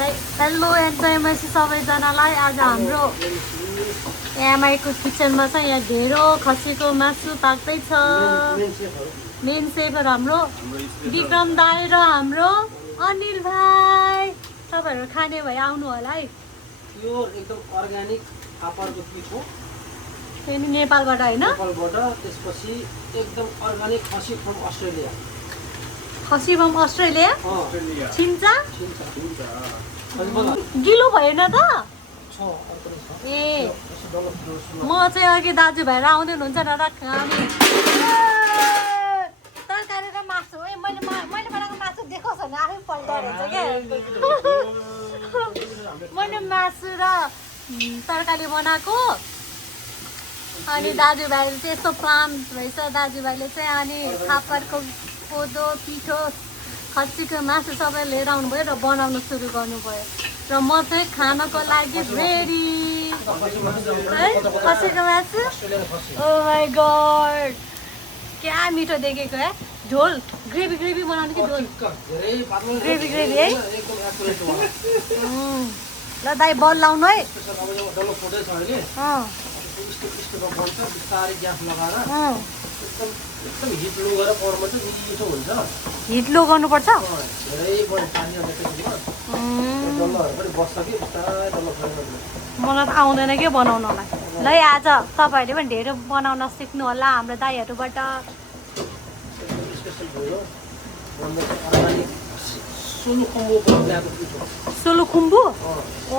Hello enjoyment सबैजनालाई आज हाम्रो एमआईको किचनमा चाहिँ यहाँ ढेँडो खसीको मासु पाक्दैछ। मेन सेफर हाम्रो विक्रम दाई र हाम्रो अनिल भाइ। तपाईँहरू खाने भए आउनु होला है। यो एकदम अर्ग्यानिक फापरको पिठ हो। फेरि नेपालबाट होइन? नेपालबाट। त्यसपछि एकदम अर्ग्यानिक खसी फ्रम अस्ट्रेलिया। खसी फ्रम अस्ट्रेलिया? छिन्छ? गिलो भएन त? ए म चाहिँ अघि दाजुभाइहरू आउँदै हुनुहुन्छ न र तरकारी र मासु है। मैले बनाएको मासु देखोस् भने आफै पल्टो हुन्छ क्या। मैले मासु र तरकारी बनाएको अनि दाजुभाइले चाहिँ यस्तो प्लान रहेछ। दाजुभाइले चाहिँ अनि फापरको कोदो पिठो खसीको मासु सबै लिएर आउनुभयो र बनाउन सुरु गर्नुभयो र म चाहिँ खानको लागि रेडी है। खसीको मासु ओ माई गॉड क्या मिठो देखेको है। झोल ग्रेभी ग्रेभी बनाउने कि झोल ग्रेभी ग्रेभी है। ल दाइ बल लाउनु है। हिट लो गर्नुपर्छ। मलाई त आउँदैन के बनाउनलाई। ल आज तपाईँहरूले पनि ढेँडो बनाउन सिक्नु होला हाम्रो दाइहरूबाट। सोलुखुम्बु ओ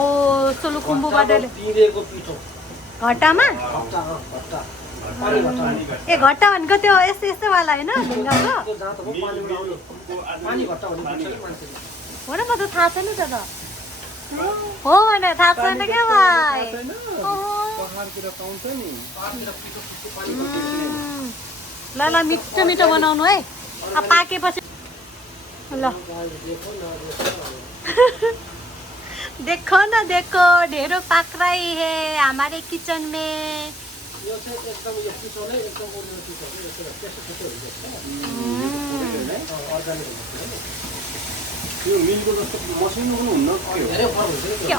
सोलुखुम्बुबाट घट्टामा ए घट्टा भनेको त्यो यस्तो यस्तो वाला होइन ढुङ्गाको हो र? म त थाहा छैन त हो भनेर थाहा छैन क्या भाइ। ल ल मिठो मिठो बनाउनु है। अब पाकेपछि ल देखो न देखो ढेँडो पाक रही है हमारे किचन में।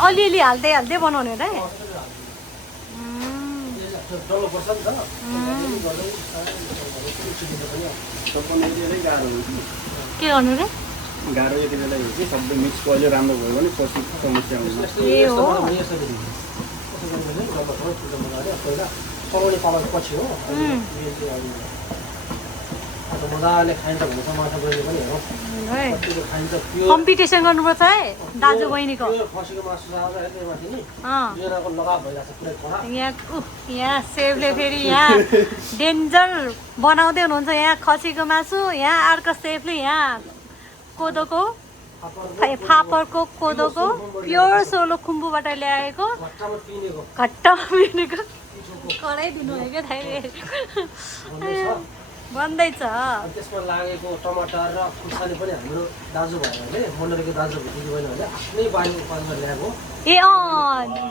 अलिअलि हाल्दै हाल्दै बनाउने र के गर्नु रे? गाह्रो यति बेला हो कि सबै मिक्स भयो राम्रो भयो भने पछि समस्या हुन्छ। ए हो चलाउने पालन पछि हो मजाले खाइन्छ भने टमाटर बहिनी पनि हेरौँ खाइन्छ। कम्पिटिसन गर्नुपर्छ है दाजु बहिनीको। खसीको मासु माथि नि दुईजनाको लगाव भइरहेको छ पुरै कडा। यहाँ सेफले फेरि यहाँ डेन्जर बनाउँदै हुनुहुन्छ। यहाँ खसीको मासु यहाँ अर्को सेफले यहाँ कोदोको फापरको कोदोको प्योर सोलुखुम्बुबाट ल्याएको घट्टामा पिनेको कराइदिनु भयो क्या थाहा बन्दैछ। त्यसमा लागेको टमाटर र खुर्सानी पनि हाम्रो दाजुभाइहरूले मण्डलीको दाजुभाइहरूले आफ्नै बारीको उत्पादन ल्याएको। ए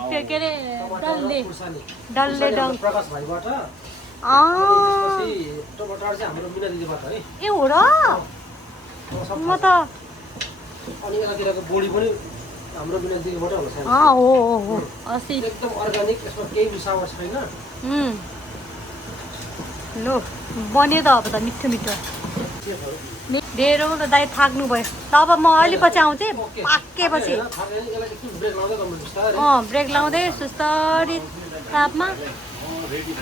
त्यो के अरे डल्ले डल प्रकाश भाइबाट। टमाटर चाहिँ हाम्रो मिना दिदीबाट है। ए हो र? म त अनि यतातिरको बोडी पनि हाम्रो मिना दिदीबाट होला सायद। हो अस्ति एकदम अर्ग्यानिक। यसमा केही मिसावट छैन। लो बन्यो त अब त मिठो मिठो ढेँडो र दाइ थाक्नु भयो। त अब म अलि पछि आउँछु पाकेपछि। ब्रेक लाउँदै सुस्तरी तापमा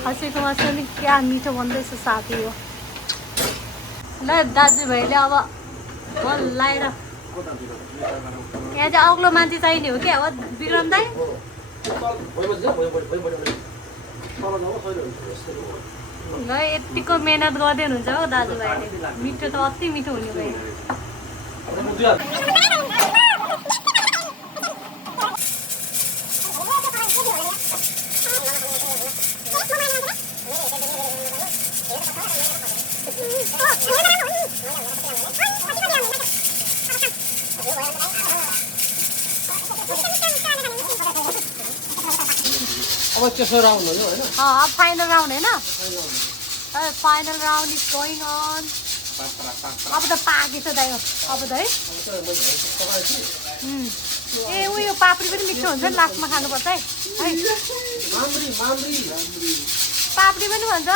खसीको मासु नि क्या मिठो बन्दैछ साथी हो। ल दाजुभाइले अब बल लाएर यहाँ चाहिँ अग्लो मान्छे चाहिने हो क्या हो विक्रम दाइ? ल यतिको मेहनत गर्दै हुनुहुन्छ हो दाजुभाइले। मिठो त अति मिठो हुने भयो। अब तेस्रो राउन्ड हो होइन? अब फाइनल राउन्ड होइन? Final round is going on. अब त पाकेछ दाइ अब त है। ए उयो पापडी पनि मिठो हुन्छ नि लास्टमा खानुपर्छ है पापडी पनि भन्छ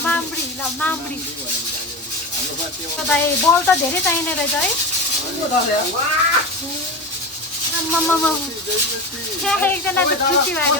माम्बडी ल माम्बडी तपाईँ बल त धेरै चाहिने रहेछ है एकजना त खुसी भयो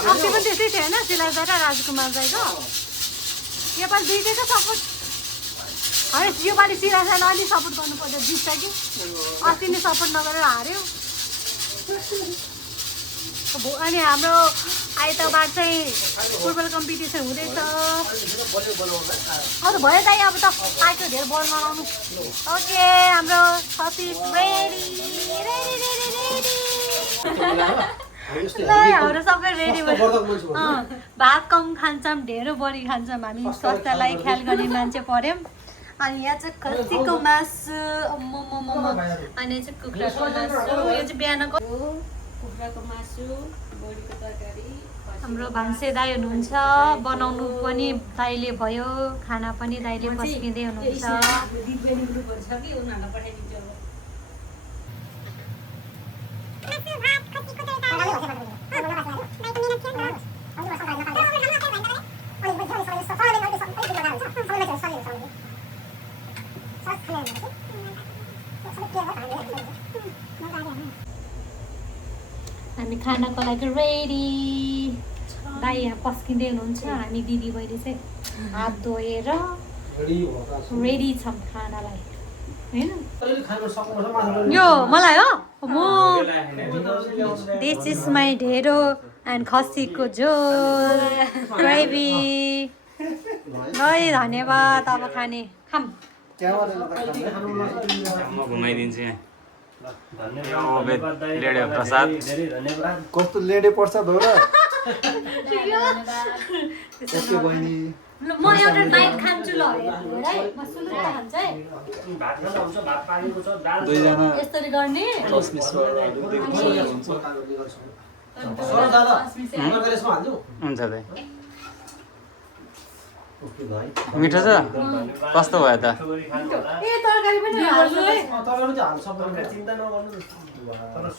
अस्ति पनि त्यस्तै थियो होइन सिलास दाइ र राजकुमार दाइको योपालि दुइटैको सपोर्ट होइन योपालि सिलासलाई अलिक सपोर्ट गर्नुपर्छ जित्छ कि अस्ति नै सपोर्ट नगरेर हार्यो अनि हाम्रो आइतबार चाहिँ फुटबल कम्पिटिसन हुँदैछ अरू भयो दाइ अब त आएको धेरै बल बनाउनु ओके हाम्रो सतीश रेडी हाम्रो सबै रेडी भयो भात कम खान्छौँ ढेँडो बढी खान्छौँ हामी स्वास्थ्यलाई ख्याल गर्ने मान्छे पऱ्यौँ अनि यहाँ चाहिँ खसीको मासु अनि यहाँ चाहिँ कुखुराको मासु यो चाहिँ बिहानको कुखुराको मासु बडीको तरकारी हाम्रो भान्से दाइ हुनुहुन्छ बनाउनु पनि दाइले भयो खाना पनि दाइले पस्किँदै हुनुहुन्छ हामी खानाको लागि रेडी दाइ यहाँ पस्किँदै हुनुहुन्छ हामी दिदी बहिनी चाहिँ हात धोएर रेडी छौँ खानालाई होइन यो मलाई हो म दिस इज माई ढेँडो एन्ड खसीको झोल ग्रेभी है धन्यवाद अब खाने खाम म घुमाइदिन्छु यहाँ लेडे प्रसाद कस्तो लेडे प्रसाद हो र ओके बहिनी म एउटा बाइट खान्छु ल है म सुलुक खान्छ है दुईजना यसरी गर्ने हुन्छ दाइ मिठो छ कस्तो भयो त ए तरकारी पनि हाल्नु है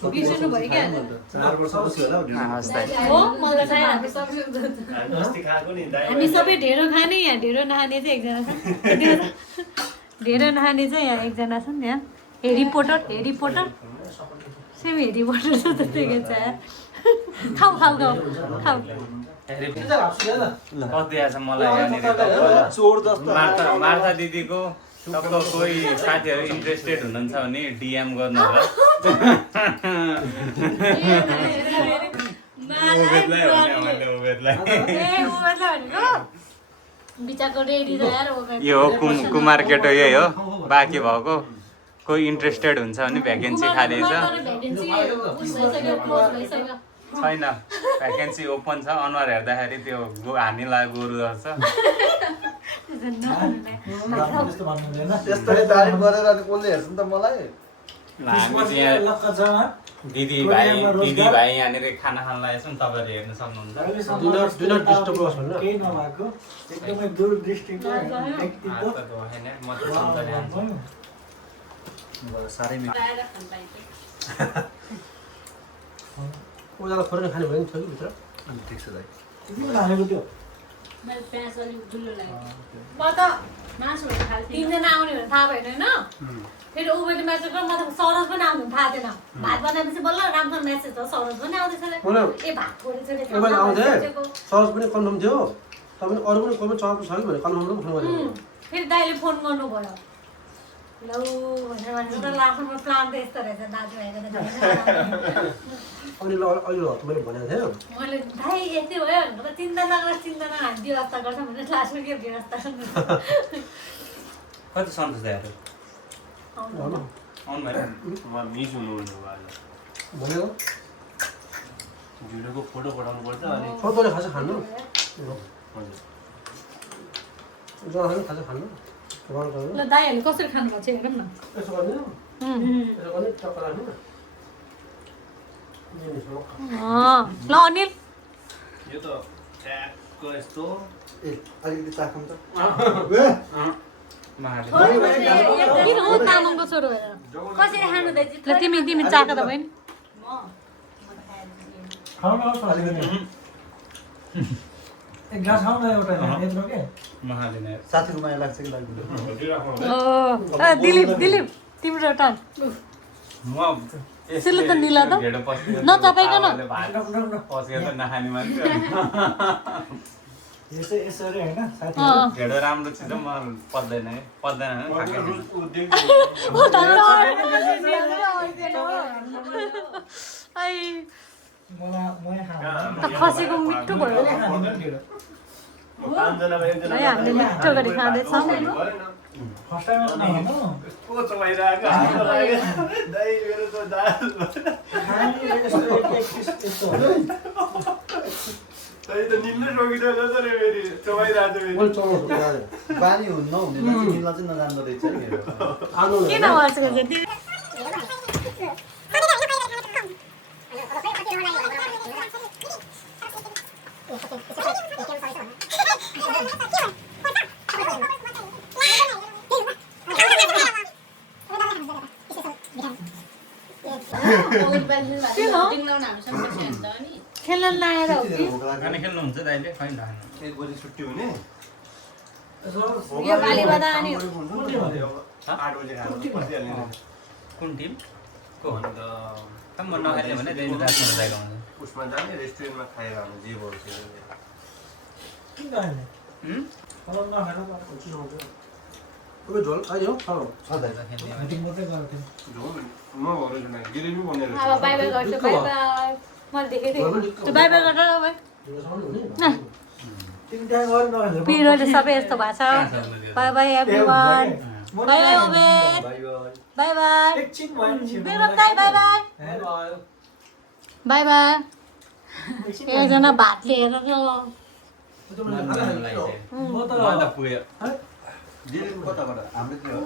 बिर्सनु भयो क्या हस् दाइ हो मलाई थाहा हामी सबै ढेँडो खाने यहाँ ढेँडो नखाने चाहिँ एकजना छ ढेँडो नखाने चाहिँ यहाँ एकजना छ नि यहाँ हेरी पोटर सेम हेरी पोटर छ त्यतिकै छ खाऊ खाऊ खाऊ खाऊ कति आएछ मलाई यहाँनिर मार्था दिदीको तपाईँको कोही साथीहरू इन्ट्रेस्टेड हुनुहुन्छ भने डिएम गर्नु होला यो हो कुमार केटो यही हो बाँकी भएको कोही इन्ट्रेस्टेड हुन्छ भने भ्याकेन्सी खाली छ छैन भ्याकेन्सी ओपन छ अनुहार हेर्दाखेरि त्यो हामीलाई गोरु जस्तो त्यस्तै तारिफ गरेर अनि कसले हेर्छ नि त मलाई हामी चाहिँ दिदी भाइ यहाँनिर खाना खान लागेको छौँ तपाईँहरूले हेर्न सक्नुहुन्छ केही नभएको एकदमै दूरदृष्टिको म त सम्झना साह्रै मिठो उनीहरूलाई खोरेर खाने भयो नि थियो कि भित्र ठिक छ दाइ हालेको त्यो म त तिनजना आउने भनेर थाहा भएन होइन फेरि उबेरले म्यासेज गर्नु म त सरज पनि आउनु थाहा थिएन भात बनाएपछि बल्ल राम्रोसँग म्यासेज हो सरज पनि आउँदैछ ए भात उनीहरूले आउँथे सरज पनि कन्फर्म थियो तपाईँ अरू पनि कोही चलाएको छ कि भने कन्फर्म पनि फोन गरेको फेरि दाइले फोन गर्नुभयो लौ भनेर भनेर लाग्छ प्लान त यस्तो रहेछ दाजुभाइको त अनि अहिले मैले भनेको थिएँ मैले दाइ यति भयो भनेर त चिन्ता नगर चिन्ता नगर हामी व्यवस्था गर्छौँ भनेर लास्टमा के व्यवस्था गर्नु कति सन्तोष दाइहरू आउनु आउनु भएन मिस हुनुहुन्छ भनेको भिडियोको फोटो पठाउनु पर्छ अनि तैँले खान्छ खानु जनाले खाजा खानु रङ गर्नु ल दाइहरूले कसरी खानुभएको छ हेरौँ न यसो गर्नु यसो गर्ने टक्क राख्नु ल अनिल यो त ठ्याक्क यस्तो अलिकति चाखौँ त किन हो तामाङको छोरो हेर कसरी खानु दाइ ल तिमी चाख त बहिनी खाउँ न अलिकति एक ग्लास खाउँ न एउटा यत्रो के महालिने साथीको माया लाग्छ कि लाग्दैन दिलीप तिम्रो टर्न म सिलो त निला त नचपाइकन पस्यो त नखाने मान्छे यसरी होइन साथी ढेँडो राम्रो चिज म पच्दैन है पच्दैन खसीको मिठो भयो है हामीले मिठो गरी खाँदैछौँ फर्स्ट टाइम नभन्नु बानी हुन्न हुने निल्न चाहिँ नजान्दो रहेछ नि किन गर्छ खेल्न लाएर हो कि अनि खेल्नुहुन्छ दाइले खै धान एक बजी छुट्टी हुने यो बालीबाट अनि 8 बजे खानु पर्दिहाल्ने कुन टिम को म नखाने भने दैनिक रातमा जाएको हुन्छ उसमा जाने रेस्टुरेन्टमा खाएर आउनु जे बोल्छ किन होइन फलाउन नखाएर अब झोल आयो खाऊ घटी मात्रै गर्थ्यो म भएर जुन गिरेमी बनेर अब बाई बाई गर्छु बाई बाई मैले देखेको थिएँ त्यो बाई बाई गरेर बाई तिमी त्यहाँ गएर नखाएर पिरोले सबै यस्तो भएको छ by by everyone by by Obed by by एकछिन भयो नि पिरो दाइ बाई बाई बाई बाई एकजना भात लिएर म त पुग्यो कताबाट हाम्रो के हो